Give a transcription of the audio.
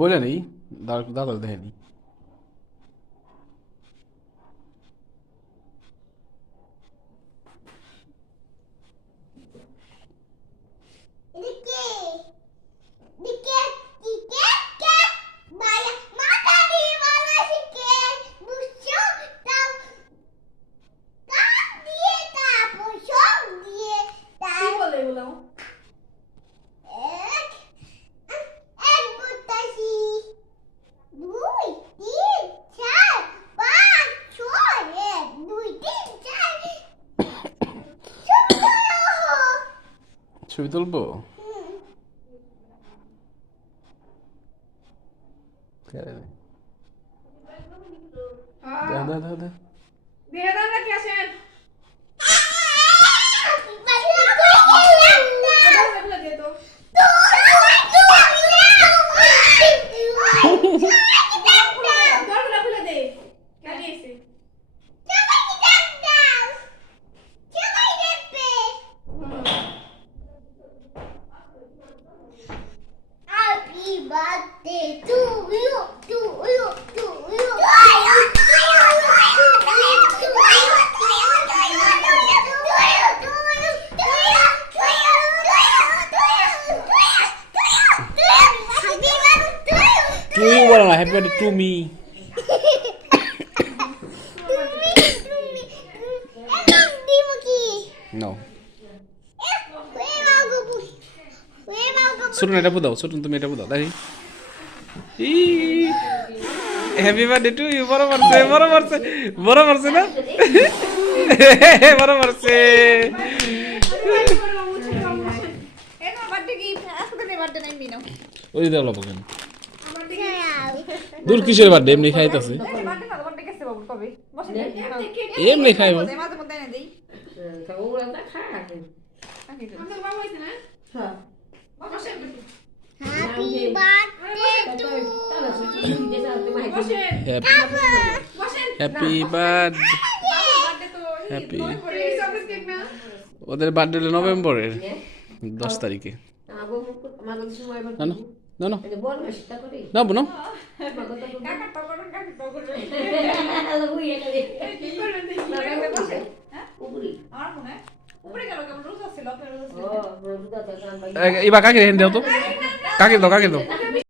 বলে নেই, দাদা দেখেনি। ছবি তুলবো? To you বলো না, happy birthday to me. No. Chhoton এটা বুঝাও, ছোটন তুমি এটা বুঝাও দেখি। Happy birthday to you. বড় মারছে, বড় মারছে, বড় মারছে না? বড় মারছে। ওই দাও লোক কেন দূর কিসের বার্থডে? এমনি খাইতেছে, এমনি খাইব। Happy birthday, happy. ওদের বার্থডে হলো নভেম্বরের 10 তারিখে। না না না না না বোনো, এবার কাকে দেও তো, কাকে দাও, কাকে দাও।